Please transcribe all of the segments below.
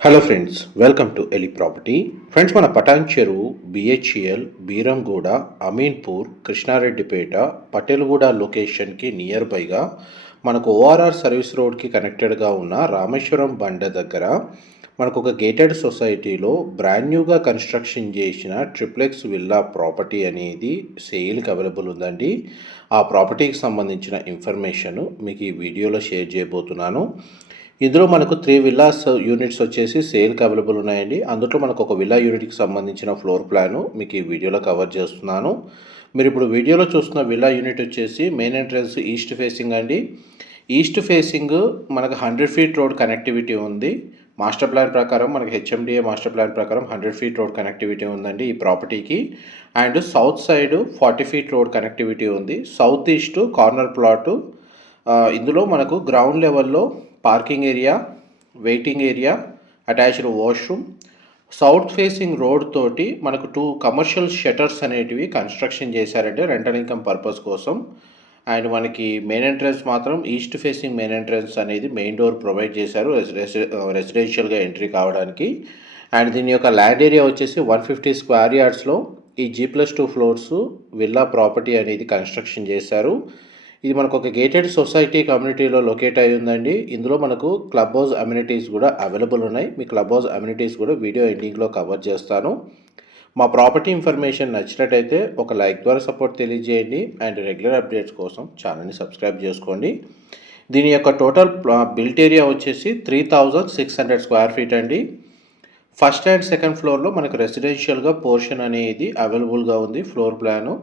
Hello friends welcome to ఎలి property friends మన Patancheru BHEL Beeramguda Ameenpur Krishnareddypet Patelguda లొకేషన్కి నియర్ బైగా మనకు ఓఆర్ఆర్ సర్వీస్ రోడ్కి కనెక్టెడ్గా ఉన్న రామేశ్వరం బండ దగ్గర మనకు ఒక గేటెడ్ సొసైటీలో బ్రాండ్ న్యూగా కన్స్ట్రక్షన్ చేసిన ట్రిప్లెక్స్ విల్లా ప్రాపర్టీ అనేది సేల్కి అవైలబుల్ ఉందండి. ఆ ప్రాపర్టీకి సంబంధించిన ఇన్ఫర్మేషన్ మీకు ఈ వీడియోలో షేర్ చేయబోతున్నాను. ఇందులో మనకు త్రీ విల్లాస్ యూనిట్స్ వచ్చేసి సేల్కి అవైలబుల్ ఉన్నాయండి. అందులో మనకు ఒక విల్లా యూనిట్కి సంబంధించిన ఫ్లోర్ ప్లాను మీకు ఈ వీడియోలో కవర్ చేస్తున్నాను. మీరు ఇప్పుడు వీడియోలో చూస్తున్న విల్లా యూనిట్ వచ్చేసి మెయిన్ ఎంట్రన్స్ ఈస్ట్ ఫేసింగ్ అండి. ఈస్ట్ ఫేసింగ్ మనకు హండ్రెడ్ ఫీట్ రోడ్ కనెక్టివిటీ ఉంది. మాస్టర్ ప్లాన్ ప్రకారం మనకి హెచ్ఎండిఏ మాస్టర్ ప్లాన్ ప్రకారం హండ్రెడ్ ఫీట్ రోడ్ కనెక్టివిటీ ఉందండి ఈ ప్రాపర్టీకి and south side forty feet road connectivity ఉంది. సౌత్ ఈస్ట్ కార్నర్ ప్లాటు ఇందులో మనకు గ్రౌండ్ లెవెల్లో parking area waiting area attached washroom south facing road తోటి మనకు టూ కమర్షియల్ షటర్స్ అనేటివి కన్స్ట్రక్షన్ చేశారంటే రెంటల్ ఇన్కమ్ పర్పస్ కోసం. అండ్ మనకి మెయిన్ ఎంట్రన్స్ మాత్రం ఈస్ట్ ఫేసింగ్ మెయిన్ ఎంట్రన్స్ అనేది మెయిన్ డోర్ ప్రొవైడ్ చేశారు రెసిడెన్షియల్గా ఎంట్రీ కావడానికి. అండ్ దీని యొక్క ల్యాండ్ ఏరియా వచ్చేసి వన్ ఫిఫ్టీ స్క్వేర్ యార్డ్స్లో ఈ G plus two floors villa property అనేది కన్స్ట్రక్షన్ చేశారు. ఇది మనకు ఒక గేటెడ్ సొసైటీ కమ్యూనిటీలో లొకేట్ అయి ఉందండి. ఇందులో మనకు క్లబ్ హౌస్ అమ్యూనిటీస్ కూడా అవైలబుల్ ఉన్నాయి. మీ క్లబ్ హౌస్ అమ్యూనిటీస్ కూడా వీడియో ఎండింగ్లో కవర్ చేస్తాను. మా ప్రాపర్టీ ఇన్ఫర్మేషన్ నచ్చినట్టయితే ఒక లైక్ ద్వారా సపోర్ట్ తెలియజేయండి. అండ్ రెగ్యులర్ అప్డేట్స్ కోసం ఛానల్ని సబ్స్క్రైబ్ చేసుకోండి. దీని యొక్క టోటల్ బిల్ట్ ఏరియా వచ్చేసి three thousand six hundred square feet అండి. ఫస్ట్ అండ్ సెకండ్ ఫ్లోర్లో మనకు రెసిడెన్షియల్గా పోర్షన్ అనేది అవైలబుల్గా ఉంది. ఫ్లోర్ ప్లాను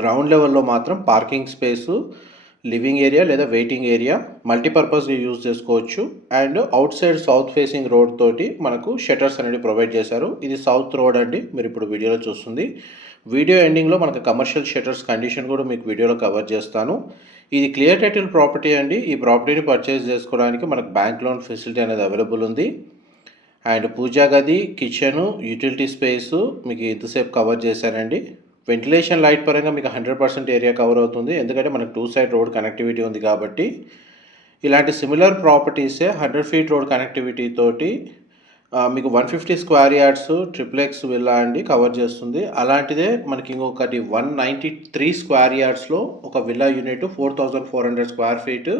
గ్రౌండ్ లెవెల్లో మాత్రం పార్కింగ్ స్పేసు లివింగ్ ఏరియా లేదా వెయిటింగ్ ఏరియా మల్టీపర్పస్గా యూజ్ చేసుకోవచ్చు. And outside south facing road తోటి మనకు షటర్స్ అనేది ప్రొవైడ్ చేశారు. ఇది సౌత్ రోడ్ అండి మీరు ఇప్పుడు వీడియోలో చూస్తుంది. వీడియో ఎండింగ్లో మనకు కమర్షియల్ షటర్స్ కండిషన్ కూడా మీకు వీడియోలో కవర్ చేస్తాను. ఇది క్లియర్ టైటిల్ ప్రాపర్టీ అండి. ఈ ప్రాపర్టీని పర్చేస్ చేసుకోవడానికి మనకు బ్యాంక్ లోన్ ఫెసిలిటీ అనేది అవైలబుల్ ఉంది. అండ్ పూజా గది కిచెను యూటిలిటీ స్పేసు మీకు ఇంతసేపు కవర్ చేశానండి. వెంటిలేషన్ లైట్ పరంగా మీకు హండ్రెడ్ పర్సెంట్ ఏరియా కవర్ అవుతుంది. ఎందుకంటే మనకు టూ సైడ్ రోడ్ కనెక్టివిటీ ఉంది కాబట్టి ఇలాంటి సిమిలర్ ప్రాపర్టీసే హండ్రెడ్ ఫీట్ రోడ్ కనెక్టివిటీ తోటి మీకు one fifty square yards triplex villa అండి కవర్ చేస్తుంది. అలాంటిదే మనకి ఇంకొకటి వన్ నైంటీ త్రీ స్క్వేర్ యార్డ్స్లో ఒక villa unit four thousand four hundred square feet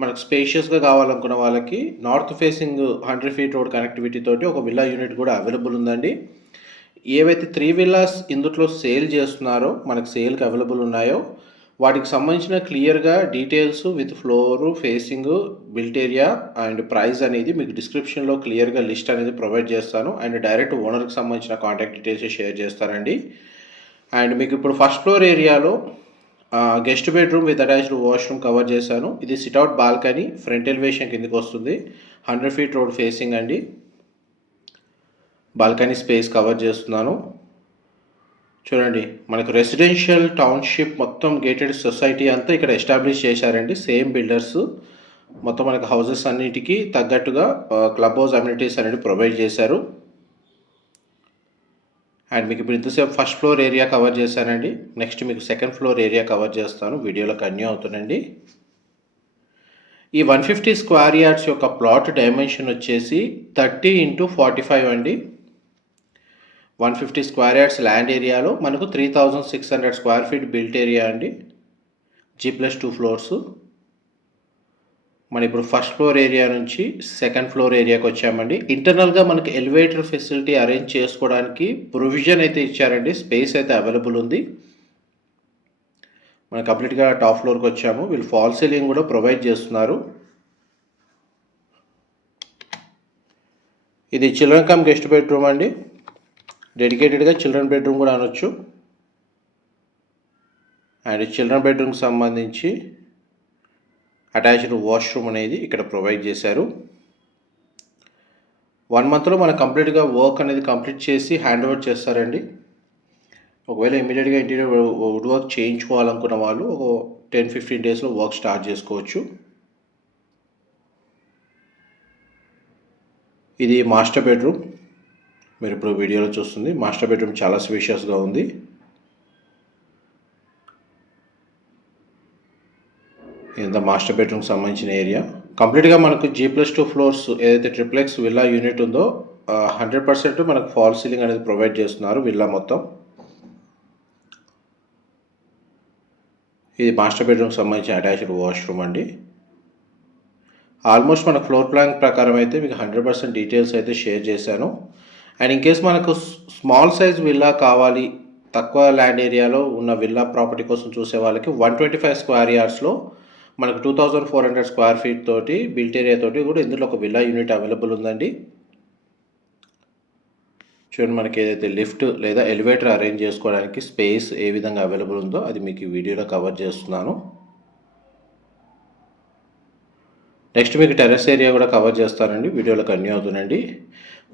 మనకు స్పేషియస్గా కావాలనుకున్న వాళ్ళకి north facing hundred feet road connectivity తోటి ఒక విల్లా యూనిట్ కూడా అవైలబుల్ ఉందండి. ఏవైతే త్రీ విల్లాస్ ఇందుట్లో సేల్ చేస్తున్నారో మనకు సేల్కి అవైలబుల్ ఉన్నాయో వాటికి సంబంధించిన క్లియర్గా details with floor facing built area and price అనేది మీకు డిస్క్రిప్షన్లో క్లియర్గా లిస్ట్ అనేది ప్రొవైడ్ చేస్తాను. అండ్ డైరెక్ట్ ఓనర్కి సంబంధించిన కాంటాక్ట్ డీటెయిల్స్ షేర్ చేస్తానండి. అండ్ మీకు ఇప్పుడు ఫస్ట్ ఫ్లోర్ ఏరియాలో guest bedroom with attached washroom cover చేశాను. ఇది sit out balcony front elevation కిందకి వస్తుంది. హండ్రెడ్ ఫీట్ రోడ్ ఫేసింగ్ అండి. బాల్కనీ స్పేస్ కవర్ చేస్తున్నాను. చూడండి మనకు రెసిడెన్షియల్ టౌన్షిప్ మొత్తం గేటెడ్ సొసైటీ అంతా ఇక్కడ ఎస్టాబ్లిష్ చేశారండి. Same builders. మొత్తం మనకు హౌసెస్ అన్నిటికీ తగ్గట్టుగా క్లబ్ హౌస్ అమ్యూనిటీస్ అనేది ప్రొవైడ్ చేశారు. అండ్ మీకు ఇప్పుడు ఇంతసేపు ఫస్ట్ ఫ్లోర్ ఏరియా కవర్ చేశానండి. నెక్స్ట్ మీకు సెకండ్ ఫ్లోర్ ఏరియా కవర్ చేస్తాను. వీడియోలో కన్యూ అవుతుందండి. ఈ వన్ ఫిఫ్టీ స్క్వేర్ యార్డ్స్ యొక్క ప్లాట్ డైమెన్షన్ వచ్చేసి థర్టీ ఇంటూ ఫార్టీ ఫైవ్ అండి. One fifty square yards land ఏరియాలో మనకు three thousand six hundred square feet built area అండి. G plus two floors. మన ఇప్పుడు ఫస్ట్ ఫ్లోర్ ఏరియా నుంచి సెకండ్ ఫ్లోర్ ఏరియాకి వచ్చామండి. ఇంటర్నల్గా మనకి ఎలివేటర్ ఫెసిలిటీ అరేంజ్ చేసుకోవడానికి ప్రొవిజన్ అయితే ఇచ్చారండి. స్పేస్ అయితే అవైలబుల్ ఉంది. మనం కంప్లీట్గా టాప్ ఫ్లోర్కి వచ్చాము. వీళ్ళు ఫాల్ సీలింగ్ కూడా ప్రొవైడ్ చేస్తున్నారు. ఇది చిల్డ్రన్ కమ్ గెస్ట్ బెడ్రూమ్ అండి. డెడికేటెడ్గా చిల్డ్రన్ బెడ్రూమ్ కూడా అనొచ్చు. అండ్ చిల్డ్రన్ బెడ్రూమ్కి సంబంధించి అటాచ్డ్ వాష్రూమ్ అనేది ఇక్కడ ప్రొవైడ్ చేశారు. వన్ మంత్లో మనం కంప్లీట్గా వర్క్ అనేది కంప్లీట్ చేసి హ్యాండ్ ఓవర్ చేస్తారండి. ఒకవేళ ఇమీడియట్గా ఇంటీరియర్ వుడ్ వర్క్ చేయించుకోవాలనుకున్న వాళ్ళు ఒక టెన్ ఫిఫ్టీన్ డేస్లో వర్క్ స్టార్ట్ చేసుకోవచ్చు. ఇది మాస్టర్ బెడ్రూమ్. మీరు ఇప్పుడు వీడియోలో చూస్తుంది. మాస్టర్ బెడ్రూమ్ చాలా స్పేషియస్గా ఉంది. ఇదంతా మాస్టర్ బెడ్రూమ్కి సంబంధించిన ఏరియా. కంప్లీట్గా మనకు జీ ప్లస్ టూ ఫ్లోర్స్ ఏదైతే ట్రిప్లెక్స్ విల్లా యూనిట్ ఉందో హండ్రెడ్ పర్సెంట్ మనకు ఫాల్ సీలింగ్ అనేది ప్రొవైడ్ చేస్తున్నారు విల్లా మొత్తం. ఇది మాస్టర్ బెడ్రూమ్కి సంబంధించిన అటాచ్డ్ వాష్రూమ్ అండి. ఆల్మోస్ట్ మన ఫ్లోర్ ప్లాన్ ప్రకారం అయితే మీకు హండ్రెడ్ పర్సెంట్ డీటెయిల్స్ అయితే షేర్ చేశాను. అండ్ ఇన్ కేస్ మనకు స్మాల్ సైజ్ విల్లా కావాలి తక్కువ ల్యాండ్ ఏరియాలో ఉన్న విల్లా ప్రాపర్టీ కోసం చూసే వాళ్ళకి వన్ ట్వంటీ ఫైవ్ స్క్వేర్ యార్డ్స్లో మనకు two thousand four hundred square feet తోటి బిల్ట్ ఏరియా తోటి కూడా ఇందులో ఒక విల్లా యూనిట్ అవైలబుల్ ఉందండి. చూడండి మనకి ఏదైతే లిఫ్ట్ లేదా ఎలివేటర్ అరేంజ్ చేసుకోవడానికి స్పేస్ ఏ విధంగా అవైలబుల్ ఉందో అది మీకు ఈ వీడియోలో కవర్ చేస్తున్నాను. నెక్స్ట్ మీకు టెర్రస్ ఏరియా కూడా కవర్ చేస్తానండి. వీడియోలో కన్యూ అవుతుందండి.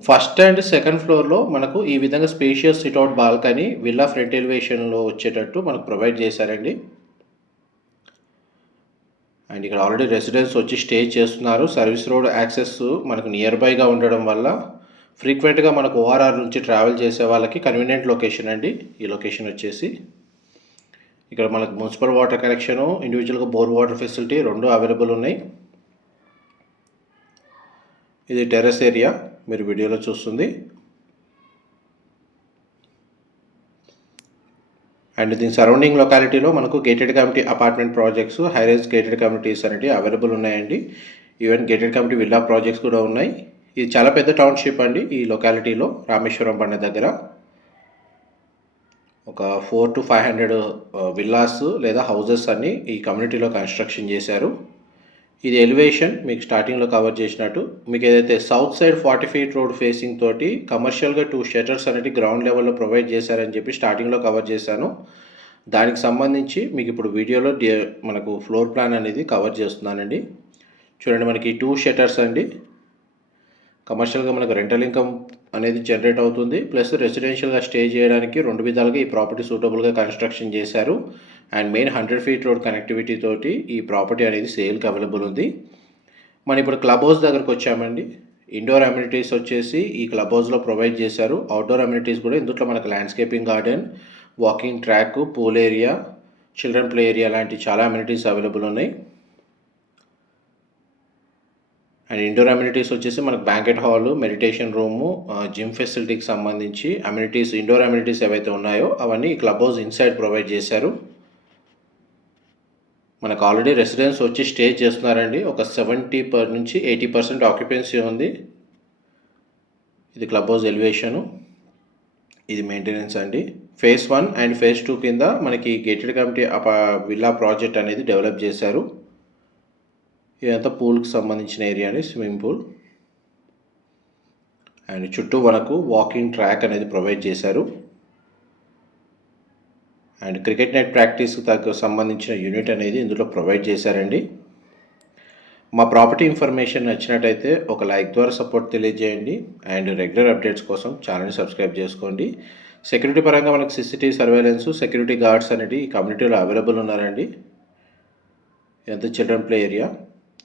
ఫస్ట్ అండ్ సెకండ్ ఫ్లోర్లో మనకు ఈ విధంగా spacious sit out balcony villa front ఎలివేషన్లో వచ్చేటట్టు మనకు ప్రొవైడ్ చేశారండి. అండ్ ఇక్కడ ఆల్రెడీ రెసిడెన్స్ వచ్చి స్టే చేస్తున్నారు. సర్వీస్ రోడ్ యాక్సెస్ మనకు నియర్ బైగా ఉండడం వల్ల ఫ్రీక్వెంట్గా మనకు ఓఆర్ఆర్ నుంచి ట్రావెల్ చేసే వాళ్ళకి కన్వీనియంట్ లొకేషన్ అండి. ఈ లొకేషన్ వచ్చేసి ఇక్కడ మనకు మున్సిపల్ వాటర్ కనెక్షను ఇండివిజువల్గా బోర్ వాటర్ ఫెసిలిటీ రెండు అవైలబుల్ ఉన్నాయి. ఇది టెర్రస్ ఏరియా మీరు వీడియోలో చూస్తుంది. అండ్ దీని సరౌండింగ్ లొకాలిటీలో మనకు gated community apartment projects high rise gated communities అనేవి అవైలబుల్ ఉన్నాయండి. Even gated community villa projects కూడా ఉన్నాయి. ఇది చాలా పెద్ద టౌన్షిప్ అండి ఈ లొకాలిటీలో రామేశ్వరం బండ దగ్గర. ఒక four to five hundred villas లేదా హౌజెస్ అన్ని ఈ కమ్యూనిటీలో కన్స్ట్రక్షన్ చేశారు. ఇది ఎలివేషన్ మీకు స్టార్టింగ్లో కవర్ చేసినట్టు. మీకు ఏదైతే south side forty feet road facing తోటి కమర్షియల్గా టూ షటర్స్ అనేవి గ్రౌండ్ లెవెల్లో ప్రొవైడ్ చేశారని చెప్పి స్టార్టింగ్లో కవర్ చేశాను. దానికి సంబంధించి మీకు ఇప్పుడు వీడియోలో మనకు ఫ్లోర్ ప్లాన్ అనేది కవర్ చేస్తున్నానండి. చూడండి మనకి టూ షటర్స్ అండి. కమర్షియల్గా మనకు రెంటల్ ఇన్కమ్ అనేది జనరేట్ అవుతుంది. ప్లస్ రెసిడెన్షియల్గా స్టే చేయడానికి రెండు విధాలుగా ఈ ప్రాపర్టీ సూటబుల్గా కన్స్ట్రక్షన్ చేశారు. And main hundred feet road connectivity తోటి ఈ ప్రాపర్టీ అనేది సేల్కి అవైలబుల్ ఉంది. మనం ఇప్పుడు క్లబ్ హౌస్ దగ్గరకు వచ్చామండి. ఇండోర్ అమ్యూనిటీస్ వచ్చేసి ఈ క్లబ్ హౌస్లో ప్రొవైడ్ చేశారు. అవుట్డోర్ అమ్యూనిటీస్ కూడా ఇందులో మనకు landscaping garden walking track pool area children play area లాంటి చాలా అమ్యూనిటీస్ అవైలబుల్ ఉన్నాయి. అండ్ ఇండోర్ అమ్యూనిటీస్ వచ్చేసి మనకు banquet hall meditation room gym ఫెసిలిటీకి సంబంధించి అమ్యూనిటీస్ ఇండోర్ అమ్యూనిటీస్ ఏవైతే ఉన్నాయో అవన్నీ క్లబ్ హౌస్ ఇన్సైడ్ ప్రొవైడ్ చేశారు. మనకు ఆల్రెడీ రెసిడెన్స్ వచ్చి స్టే చేస్తున్నారండి. ఒక సెవెంటీ పర్ నుంచి ఎయిటీ పర్సెంట్ ఆక్యుపెన్సీ ఉంది. ఇది క్లబ్ హౌస్ ఎలివేషను. ఇది మెయింటెనెన్స్ అండి. Phase one and phase two కింద మనకి గేటెడ్ కమిటీ విల్లా ప్రాజెక్ట్ అనేది డెవలప్ చేశారు. ఇదంతా పూల్కి సంబంధించిన ఏరియా అండి స్విమ్మింగ్ పూల్. అండ్ చుట్టూ మనకు వాకింగ్ ట్రాక్ అనేది ప్రొవైడ్ చేశారు. అండ్ క్రికెట్ నెట్ ప్రాక్టీస్కి తగ్గ సంబంధించిన యూనిట్ అనేది ఇందులో ప్రొవైడ్ చేశారండి. మా ప్రాపర్టీ ఇన్ఫర్మేషన్ నచ్చినట్టయితే ఒక లైక్ ద్వారా సపోర్ట్ తెలియజేయండి. అండ్ రెగ్యులర్ అప్డేట్స్ కోసం ఛానల్ని సబ్స్క్రైబ్ చేసుకోండి. సెక్యూరిటీ పరంగా మనకు సీసీటీవీ సర్వేలెన్స్ సెక్యూరిటీ గార్డ్స్ అనేవి ఈ కమ్యూనిటీలో అవైలబుల్ ఉన్నారండి. ఎంత children play area.